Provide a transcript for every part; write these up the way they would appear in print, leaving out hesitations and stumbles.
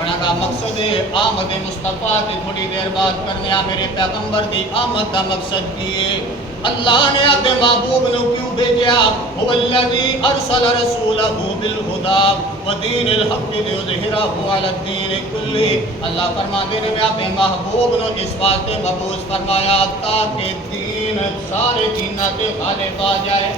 انہاں دا مقصد آمد مصطفیٰ تے تھوڑی دیر بعد کرنے میرے پیغمبر دی آمد دا مقصد کیے اللہ نے اپنے محبوب نے کیوں بھیجا هو الذی ارسل رسولہ بالہدی ودین الحق لیظہرہ علی الدین کلہ اللہ فرماتے ہیں میں اپنے محبوب نے اس واسطے مبعوث فرمایا تاکہ دین سارے دیناں تے غالب آ جائے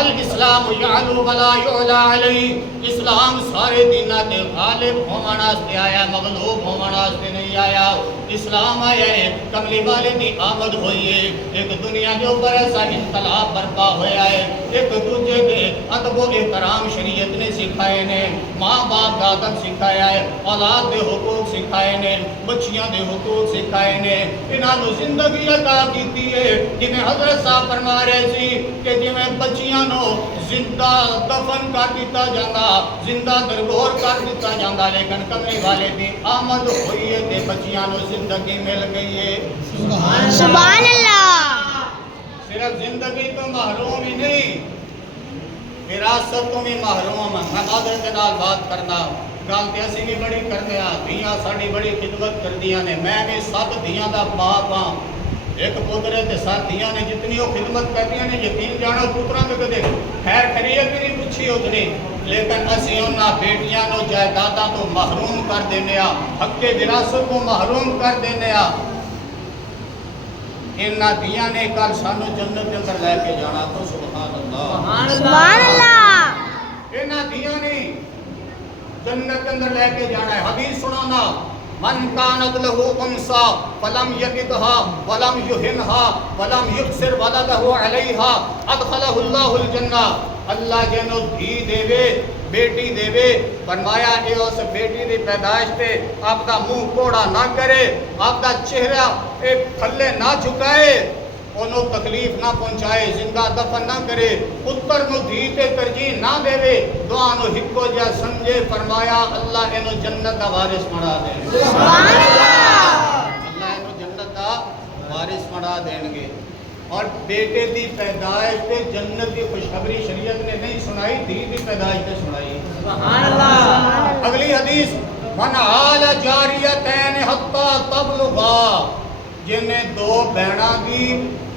الاسلام یعلو ولا یعلا علیہ اسلام سارے دیناں تے غالب ہونا واسطے آیا مغلوب ہونا واسطے نہیں آیا اسلام آیا ہے کملی والے دی آمد ہوئی ہے ایک دنیا کے اوپر ایسا انقلاب برپا ہویا ہے ایک دوجے دے ادب و احترام شریعت نے سکھائے نے ماں باپ کا ادب سکھایا ہے اولاد دے حقوق سکھائے نے بچیاں دے حقوق سکھائے نے انہاں نو زندگی عطا کیتی ہے جویں حضرت صاحب فرما رہے سی کہ جویں بچیاں نو زندہ دفن کر دیتا جاندا زندہ درگور کر دیتا جاندا لیکن کملی والے دی آمد ہوئی ہے تے بچیاں نو زندگی مل گئی ہے سبحان اللہ صرف زندگی تو محروم ہی نہیں وراثت تو بھی محروم ہے میں معذرت کے نال بات کرنا گل تے اسی بھی بڑی کرتے ہاں دھیاں ساڈی بڑی خدمت کردیاں نے میں بھی 7 دھیاں دا باپ ہاں ایک پترے تے 7 دھیاں نے جتنی وہ خدمت کردیاں نے یقین جانو پتراں تے کدے خیر خیریت بھی نہیں پوچھی اتنی لیکن اسی انہاں بیٹیاں نو جائیداداں تو محروم کر دینے ہاں حق وراثت کو محروم کر دینے ہاں انہاں دیاں نے کل سانو جنت کے اندر لے کے جانا تو سبحان اللہ سبحان اللہ انہاں دیاں نے جنت کے اندر لے کے جانا ہے حدیث سنانا من کانت لہو انسا فلم یقدها ولم یہنها ولم یبصر ولدہ علیہا ادخلہ اللہ الجنہ اللہ جنو دھی دے وے بیٹی دے وے فرمایا اے اس بیٹی دی پیدائش تے آپ دا منہ کوڑا نہ کرے آپ دا چہرہ ایک تھلے نہ جھکائے انہوں تکلیف نہ پہنچائے زندہ دفن نہ کرے پتر نو دھی تے ترجیح نہ دے وے دعا نو ہکو جا سمجھے فرمایا اللہ انہوں جنت دا وارث بنا دے سبحان اللہ اللہ انہوں جنت دا وارث بنا دیں گے اور بیٹے دی پیدائش تے جنت کی خوشخبری شریعت نے نہیں سنائی دھی دی پیدائش تے سنائی سبحان اللہ اگلی حدیث من آل جاریتین حتی تبلغا جنہیں 2 بہناں دی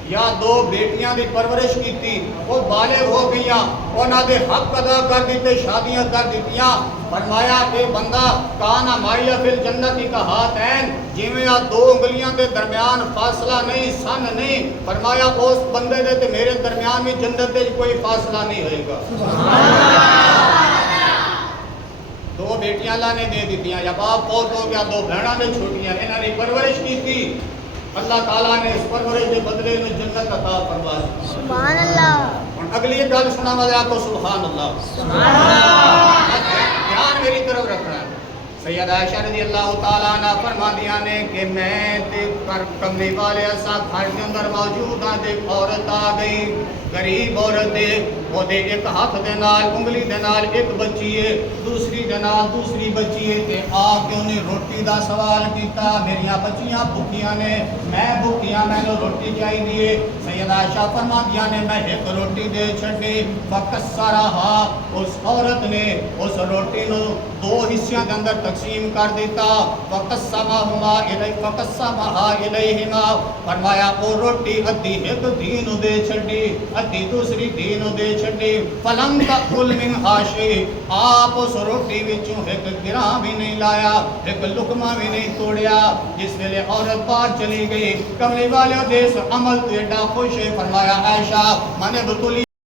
یا 2 بیٹیاں دی پرورش کی تھی وہ بالغ ہو گئیاں انہاں دے حق ادا کر دیتے شادیاں کر دیتیاں فرمایا کہ بندہ کانا مائیا فی الجنت کا ہاتھین جویں آ 2 انگلیاں دے درمیان فاصلہ نہیں سن نہیں فرمایا اس بندے دے تے میرے درمیان میں جنت دے کوئی فاصلہ نہیں ہوئے گا سبحان اللہ 2 بیٹیاں اللہ نے دے دیتیاں یا باپ فوت ہو گیا 2 بہناں نے چھوٹیاں انہاں نے پرورش کی تھی اللہ تعالیٰ نے اس پرورش کے بدلے میں جنت عطا فرما دی سبحان اللہ اور اگلی گل سنا مجھے آپ کو سبحان اللہ سبحان اللہ دھیان میری طرف رکھنا ہے سید عائشہ رضی اللہ تعالیٰ عنہ فرماندیاں نے کہ میں تے کملی والے ایسا گھر کے اندر موجود ہاں تے عورت آ گئی غریب عورت ہے وہ دے ایک ہاتھ دے نال انگلی دے نال ایک بچی ہے دوسری دے نال دوسری بچی ہے تے آ کے انہیں روٹی دا سوال کیتا میریاں بچیاں بھوکیاں نے میں بھوکیاں میں نے روٹی چاہی دیے سید عائشہ فرماندیاں نے میں ایک روٹی دے چھڑی فکسرہا اس عورت نے اس روٹی نو 2 حصیاں دے اندر تقسیم کر دیتا فقسمہما الیہما فرمایا وہ روٹی ادھی ایک دین دے چھڑی ادھی دوسری دین دے چھڑی فلم تأکل من حاشی آپ اس روٹی وچوں ایک گراں بھی نہیں لایا ایک لقمہ بھی نہیں توڑیا جس ویلے عورت باہر چلی گئی کملی والے دیس عمل تو ایڈا خوش ہے فرمایا عائشہ میں نے بطولی